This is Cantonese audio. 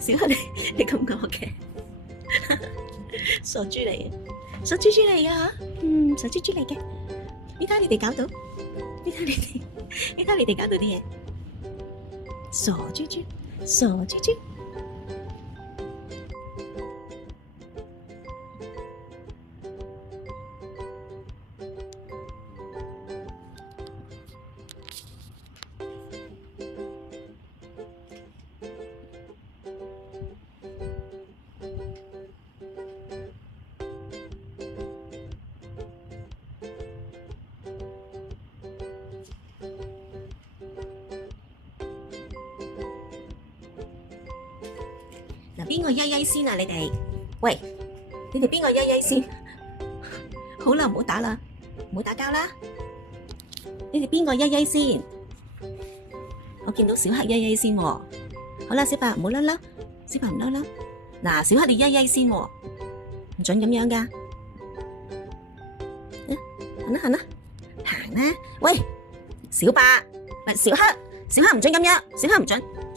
小黑你咁講嘅，傻豬嚟嘅，傻豬豬嚟噶吓，傻豬豬嚟嘅。你睇你哋搞到，你睇你哋搞到啲嘢，傻豬豬，傻豬豬。嗱，邊個曳曳先啊？你哋，喂，你哋邊個曳曳先？好啦，唔好打啦，唔好打交啦。你哋邊個曳曳先？我見到小黑曳曳先喎。好啦，小白唔好嬲嬲，小白唔嬲嬲。嗱，小黑你曳曳先喎，唔准咁樣噶。行啦行啦行啦。喂，小白，唔係小黑，小黑唔准咁樣，小黑唔准。